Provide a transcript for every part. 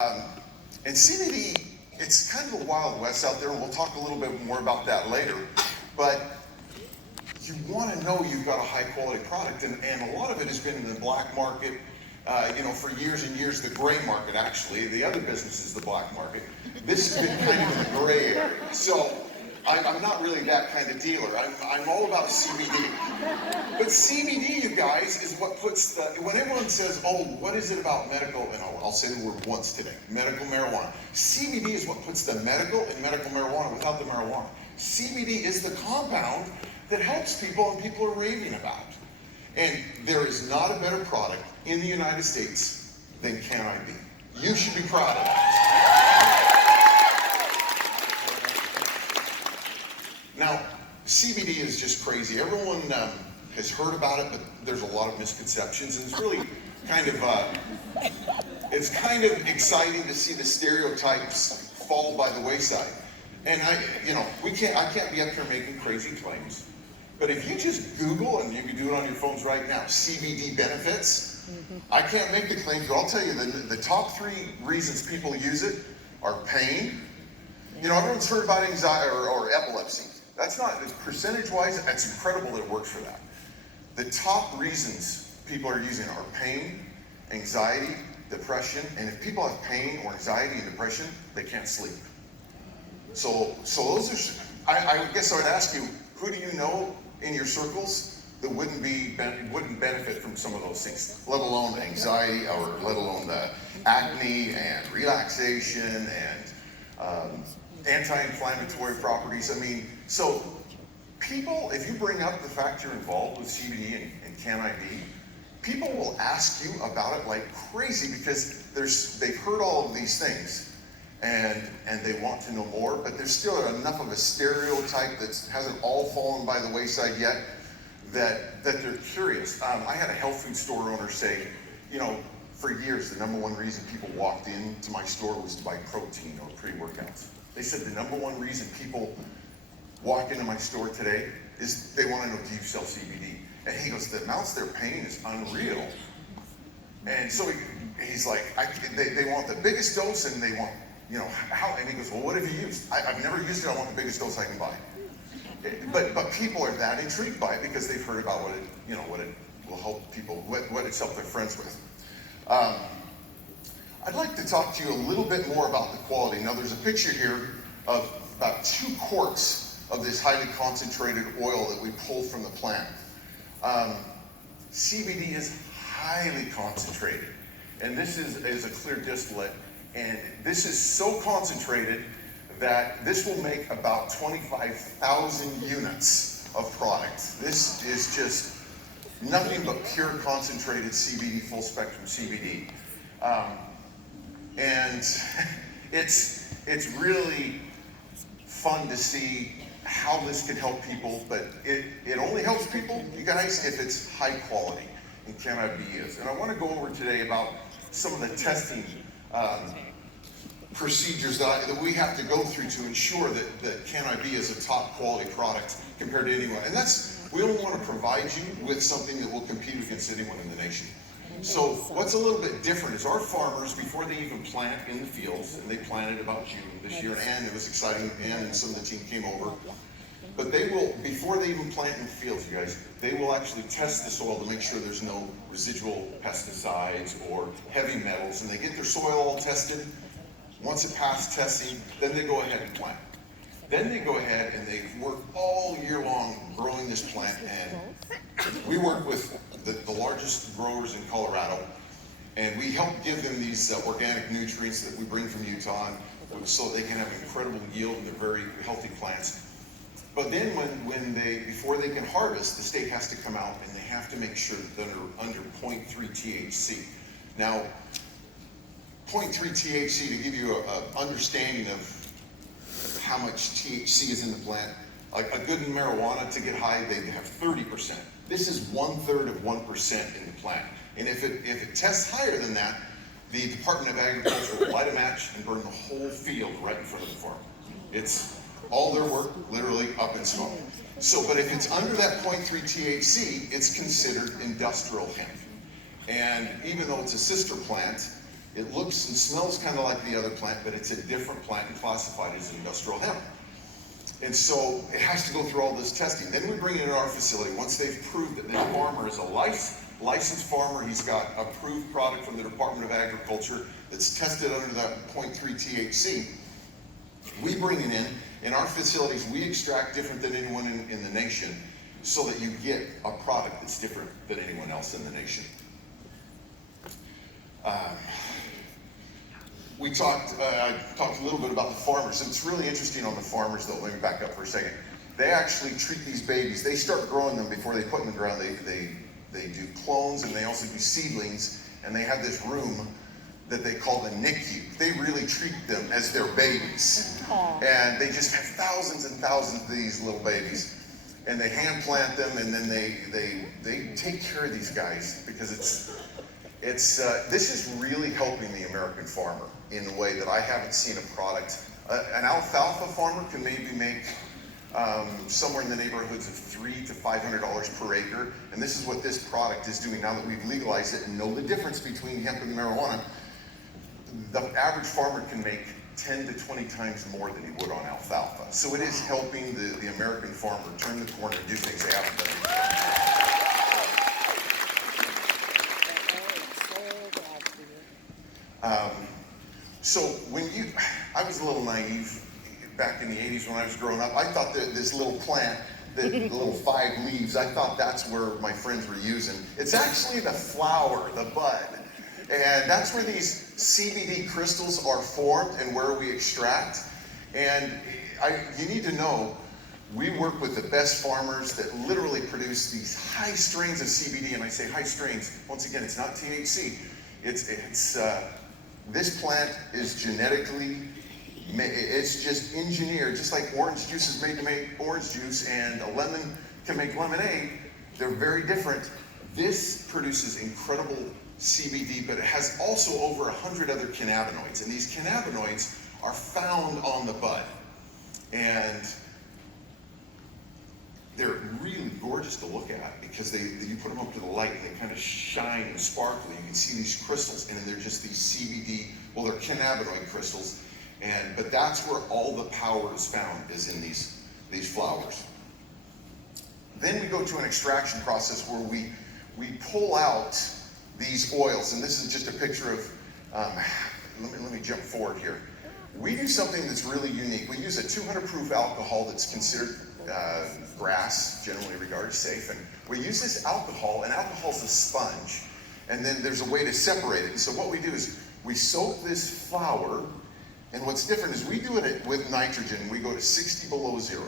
Um, and CBD, it's kind of the Wild West out there, and we'll talk a little bit more about that later. But you want to know you've got a high quality product, and a lot of it has been in the black market, for years and years, the gray market actually. The other business is the black market. This has been kind of in the gray area. So I'm not really that kind of dealer. I'm all about CBD. But CBD, you guys, is what puts the, when everyone says, oh, what is it about medical, and I'll say the word once today, medical marijuana. CBD is what puts the medical and medical marijuana without the marijuana. CBD is the compound that helps people and people are raving about. And there is not a better product in the United States than Cann I Be. You should be proud of that. Now, CBD is just crazy. Everyone has heard about it, but there's a lot of misconceptions, and it's really kind of exciting to see the stereotypes fall by the wayside. And I can't be up here making crazy claims. But if you just Google, and you can do it on your phones right now, CBD benefits, I can't make the claims, but I'll tell you the top 3 reasons people use it are pain. You know, everyone's heard about anxiety or epilepsy. That's not, percentage-wise, that's incredible that it works for that. The top reasons people are using are pain, anxiety, depression, and if people have pain or anxiety and depression, they can't sleep. So those are, I guess I would ask you, who do you know in your circles that wouldn't benefit from some of those things, let alone anxiety, or let alone the acne and relaxation and anti-inflammatory properties. I mean, so people, if you bring up the fact you're involved with CBD and Cann I Be, people will ask you about it like crazy because they've heard all of these things. And they want to know more, but there's still enough of a stereotype that hasn't all fallen by the wayside yet that they're curious. I had a health food store owner say, you know, for years the number one reason people walked into my store was to buy protein or pre-workouts. They said the number one reason people walk into my store today is they want to know, do you sell CBD? And he goes, the amounts they're paying is unreal. And so he's like, they want the biggest dose, and they want, you know, how, and he goes, well, what have you used? I've never used it, I want the biggest dose I can buy. But people are that intrigued by it because they've heard about what it will help people, what it's helped their friends with. I'd like to talk to you a little bit more about the quality. Now there's a picture here of about 2 quarts of this highly concentrated oil that we pull from the plant. CBD is highly concentrated, and this is a clear distillate. And this is so concentrated that this will make about 25,000 units of product. This is just nothing but pure concentrated CBD, full spectrum CBD. And it's really fun to see how this can help people, but it only helps people, you guys, if it's high quality, and Cann I Be is. And I want to go over today about some of the testing procedures that we have to go through to ensure that Cann I Be is a top quality product compared to anyone. And we only want to provide you with something that will compete against anyone in the nation. So what's a little bit different is our farmers, before they even plant in the fields, and they planted about June this year, and it was exciting, and some of the team came over, but they will, before they even plant in the fields, you guys, they will actually test the soil to make sure there's no residual pesticides or heavy metals, and they get their soil all tested. Once it passes testing, then they go ahead and plant. Then they go ahead and they work all year long growing this plant, and we work with the largest growers in Colorado, and we help give them these organic nutrients that we bring from Utah so they can have incredible yield and they're very healthy plants. But then before they can harvest, the state has to come out and they have to make sure that they're under 0.3 THC. Now, 0.3 THC, to give you an understanding of how much THC is in the plant, like a good marijuana, to get high, they have 30%. This is 1/3 of 1% in the plant. And if it tests higher than that, the Department of Agriculture will light a match and burn the whole field right in front of the farm. It's all their work, literally, up in smoke. So, but if it's under that 0.3 THC, it's considered industrial hemp. And even though it's a sister plant, It looks and smells kind of like the other plant, but it's a different plant and classified as industrial hemp. And so it has to go through all this testing. Then we bring it in our facility. Once they've proved that this farmer is a licensed farmer, he's got approved product from the Department of Agriculture that's tested under that 0.3 THC, we bring it in our facilities. We extract different than anyone in the nation so that you get a product that's different than anyone else in the nation. I talked a little bit about the farmers. It's really interesting on the farmers though. Let me back up for a second. They actually treat these babies. They start growing them before they put them in the ground. They do clones, and they also do seedlings, and they have this room that they call the NICU. They really treat them as their babies. Aww. And they just have thousands and thousands of these little babies. And they hand plant them, and then they take care of these guys, because this is really helping the American farmer in a way that I haven't seen a product. An alfalfa farmer can maybe make somewhere in the neighborhoods of $300 to $500 per acre, and this is what this product is doing now that we've legalized it and know the difference between hemp and marijuana. The average farmer can make 10 to 20 times more than he would on alfalfa. So it is helping the American farmer turn the corner and do things they haven't done before. So I was a little naive back in the 80s when I was growing up. I thought that this little plant, the little 5 leaves, I thought that's where my friends were using. It's actually the flower, the bud. And that's where these CBD crystals are formed and where we extract. And you need to know, we work with the best farmers that literally produce these high strains of CBD. And I say high strains, once again, it's not THC. This plant is genetically, it's just engineered, just like orange juice is made to make orange juice and a lemon can make lemonade. They're very different. This produces incredible CBD, but it has also over 100 other cannabinoids, and these cannabinoids are found on the bud, and they're really gorgeous to look at because you put them up to the light and they kind of shine and sparkle. You can see these crystals, and they're just these CBD, well, they're cannabinoid crystals, but that's where all the power is found, is in these flowers. Then we go to an extraction process where we pull out these oils, and this is just a picture of, let me jump forward here. We do something that's really unique. We use a 200 proof alcohol that's considered grass, generally regarded safe, and we use this alcohol, and alcohol's a sponge, and then there's a way to separate it. And so what we do is we soak this flower, and what's different is we do it with nitrogen. We go to 60 below zero.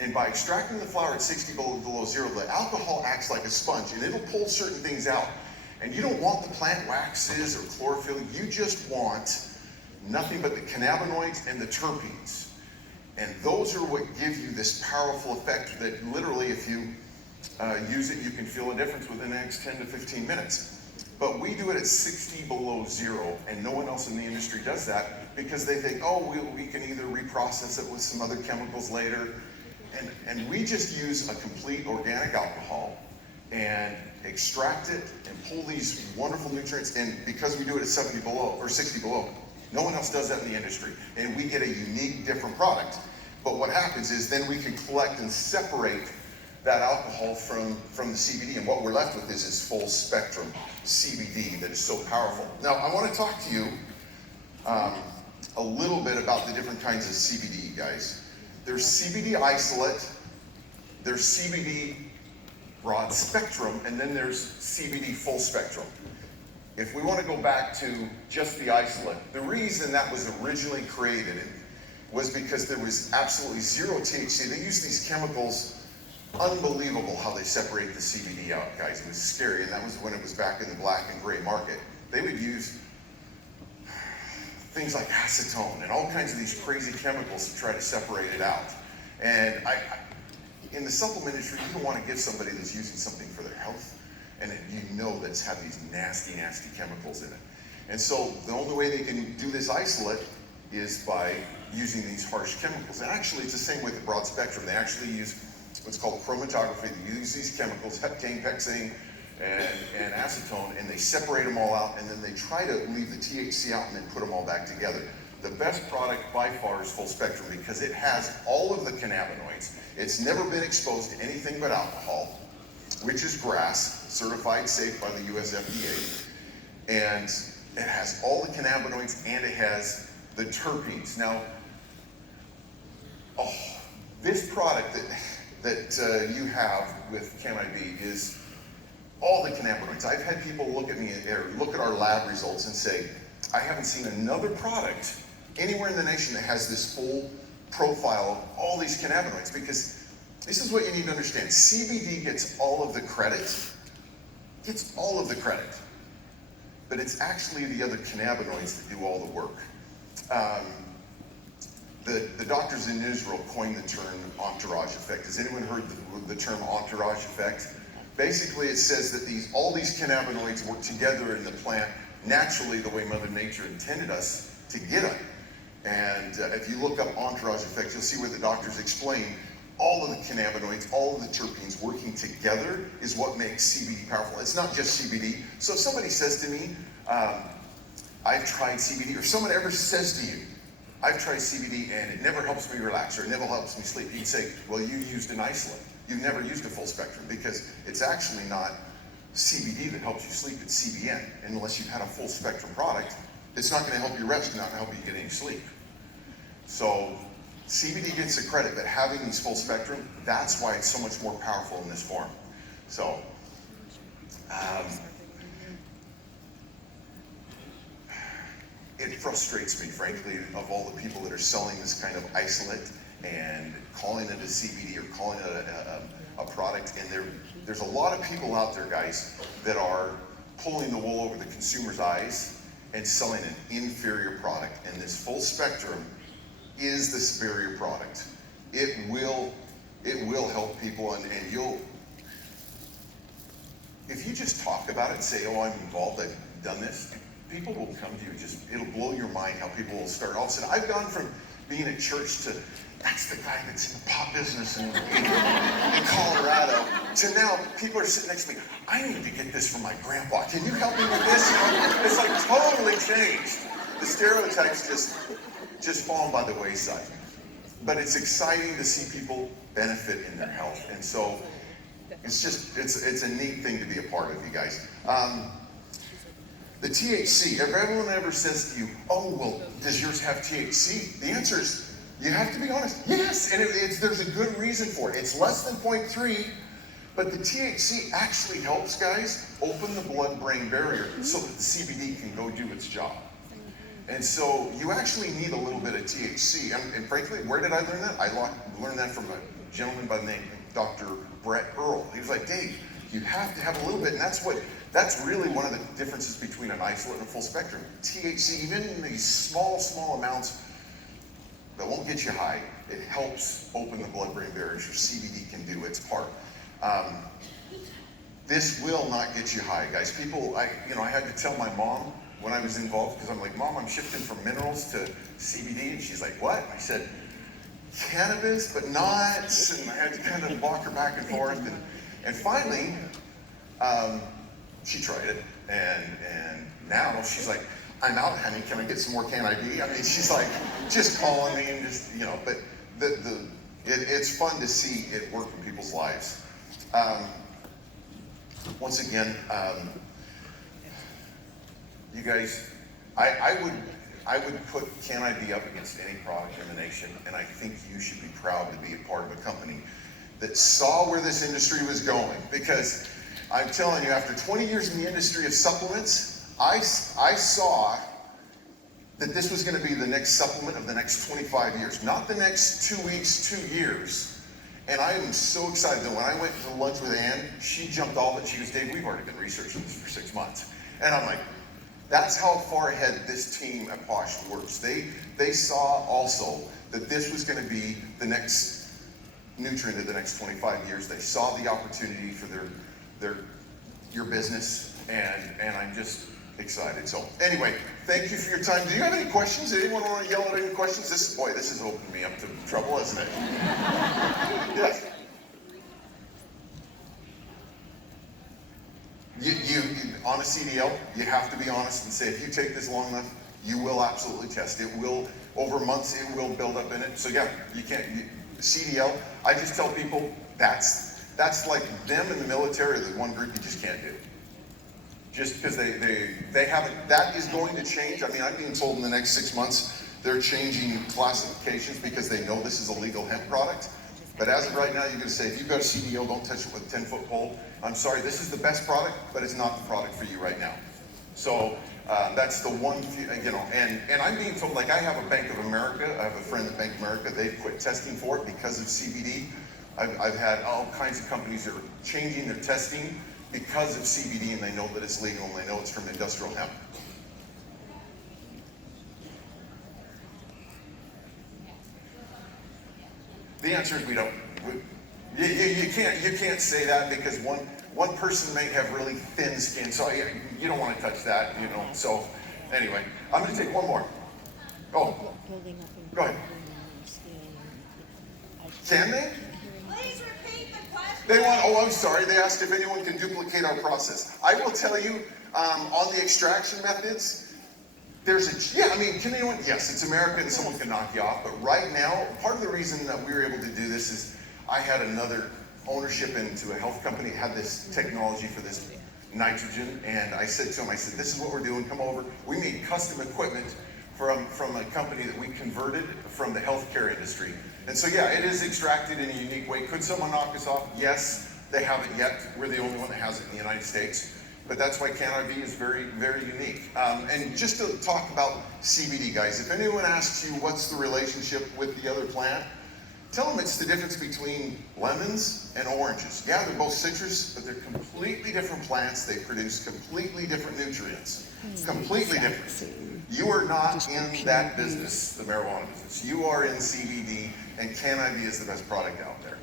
And by extracting the flower at 60 below zero, the alcohol acts like a sponge, and it'll pull certain things out. And you don't want the plant waxes or chlorophyll. You just want nothing but the cannabinoids and the terpenes. And those are what give you this powerful effect that literally, if you use it, you can feel a difference within the next 10 to 15 minutes. But we do it at 60 below zero, and no one else in the industry does that because they think, oh, we can either reprocess it with some other chemicals later. And we just use a complete organic alcohol and extract it and pull these wonderful nutrients. And because we do it at 70 below or 60 below, no one else does that in the industry. And we get a unique, different product. But what happens is then we can collect and separate that alcohol from the CBD. And what we're left with is this full spectrum CBD that is so powerful. Now, I want to talk to you a little bit about the different kinds of CBD, guys. There's CBD isolate, there's CBD broad spectrum, and then there's CBD full spectrum. If we want to go back to just the isolate, the reason that was originally created was because there was absolutely zero THC. They used these chemicals, unbelievable how they separate the CBD out, guys. It was scary, and that was when it was back in the black and gray market. They would use things like acetone and all kinds of these crazy chemicals to try to separate it out. And in the supplement industry, you don't want to give somebody that's using something for their health, and that's have these nasty, nasty chemicals in it. And so the only way they can do this isolate is by using these harsh chemicals. And actually, it's the same with the broad spectrum. They actually use what's called chromatography. They use these chemicals, heptane, pexane, and acetone, and they separate them all out, and then they try to leave the THC out and then put them all back together. The best product by far is Full Spectrum because it has all of the cannabinoids. It's never been exposed to anything but alcohol, which is grass, certified safe by the US FDA. And it has all the cannabinoids and it has the terpenes. Now, this product that you have with Cann I Be is all the cannabinoids. I've had people look at me or look at our lab results and say, I haven't seen another product anywhere in the nation that has this full profile of all these cannabinoids, because this is what you need to understand. CBD gets all of the credit. Gets all of the credit. But it's actually the other cannabinoids that do all the work. The doctors in Israel coined the term entourage effect. Has anyone heard the term entourage effect? Basically, it says that all these cannabinoids work together in the plant naturally the way Mother Nature intended us to get them. And if you look up entourage effect, you'll see where the doctors explain all of the cannabinoids, all of the terpenes working together is what makes CBD powerful. It's not just CBD. So if somebody says to me, I've tried CBD, or if someone ever says to you, I've tried CBD and it never helps me relax or it never helps me sleep, you can say, well, you used an isolate. You've never used a Full Spectrum, because it's actually not CBD that helps you sleep, it's CBN. And unless you've had a Full Spectrum product, it's not going to help you rest, not going to help you get any sleep. So CBD gets the credit, but having these Full Spectrum, that's why it's so much more powerful in this form. So, it frustrates me, frankly, of all the people that are selling this kind of isolate and calling it a CBD or calling it a product. And there's a lot of people out there, guys, that are pulling the wool over the consumer's eyes and selling an inferior product. And this Full Spectrum is the superior product. It will help people, and you'll, if you just talk about it and say, oh, I'm involved, I've done this, people will come to you. It'll blow your mind how people will start. All of a sudden, I've gone from being at church to, that's the guy that's in the pot business in Colorado, to now people are sitting next to me, I need to get this for my grandpa. Can you help me with this? It's like totally changed. The stereotypes just fallen by the wayside. But it's exciting to see people benefit in their health. And so it's a neat thing to be a part of, you guys. The THC, if everyone ever says to you, oh, well, does yours have THC? The answer is, you have to be honest, yes, and there's a good reason for it. It's less than 0.3, but the THC actually helps, guys, open the blood-brain barrier so that the CBD can go do its job. And so you actually need a little bit of THC. And frankly, where did I learn that? I learned that from a gentleman by the name of Dr. Brett Earl. He was like, Dave, you have to have a little bit, and that's really one of the differences between an isolate and a Full Spectrum. THC, even in these small amounts that won't get you high, it helps open the blood-brain barriers. Your CBD can do its part. This will not get you high, guys. I had to tell my mom when I was involved, because I'm like, Mom, I'm shifting from minerals to CBD, and she's like, what? I said, cannabis, but nuts, and I had to kind of walk her back and forth, and finally, she tried it, and now she's like, I'm out, honey, can I get some more Cann I Be? I mean, she's like, just calling me and just, but it's fun to see it work in people's lives. Once again, you guys, I would put Cann I Be up against any product in the nation, and I think you should be proud to be a part of a company that saw where this industry was going. Because I'm telling you, after 20 years in the industry of supplements, I saw that this was going to be the next supplement of the next 25 years, not the next 2 weeks, 2 years. And I am so excited that when I went to lunch with Ann, she jumped off and she goes, Dave, we've already been researching this for 6 months. And I'm like, that's how far ahead this team at Posh works. They saw also that this was going to be the next nutrient of the next 25 years. They saw the opportunity for your business, and I'm just excited. So anyway, thank you for your time. Do you have any questions? Does anyone want to yell at any questions? This has opened me up to trouble, hasn't it? Yes. on a CDL, you have to be honest and say, if you take this long enough, you will absolutely test. It will, over months, it will build up in it. So yeah, you can't, CDL, I just tell people, that's like them in the military, the one group you just can't do. Just because they haven't, that is going to change. I mean, I'm being told in the next 6 months, they're changing classifications because they know this is a legal hemp product. But as of right now, you're going to say, if you've got a CDL, don't touch it with a 10-foot pole. I'm sorry, this is the best product, but it's not the product for you right now. So that's the one, and I'm being told, like I have a Bank of America, I have a friend at Bank of America, they've quit testing for it because of CBD. I've had all kinds of companies that are changing their testing because of CBD, and they know that it's legal, and they know it's from industrial hemp. The answer is we don't. You can't say that because one person may have really thin skin, so you don't want to touch that, So anyway, I'm going to take one more. Oh, go ahead. Can they? Please repeat the question. They want. Oh, I'm sorry. They asked if anyone can duplicate our process. I will tell you on the extraction methods. Can anyone? Yes, it's America and someone can knock you off. But right now, part of the reason that we were able to do this is I had another ownership into a health company, had this technology for this nitrogen, and I said to him, this is what we're doing, come over. We made custom equipment from a company that we converted from the healthcare industry. And so yeah, it is extracted in a unique way. Could someone knock us off? Yes, they haven't yet. We're the only one that has it in the United States. But that's why Cann I Be is very, very unique. And just to talk about CBD, guys, if anyone asks you what's the relationship with the other plant, tell them it's the difference between lemons and oranges. Yeah, they're both citrus, but they're completely different plants. They produce completely different nutrients. Completely different. You are not in that business, the marijuana business. You are in CBD, and Cann I Be is the best product out there.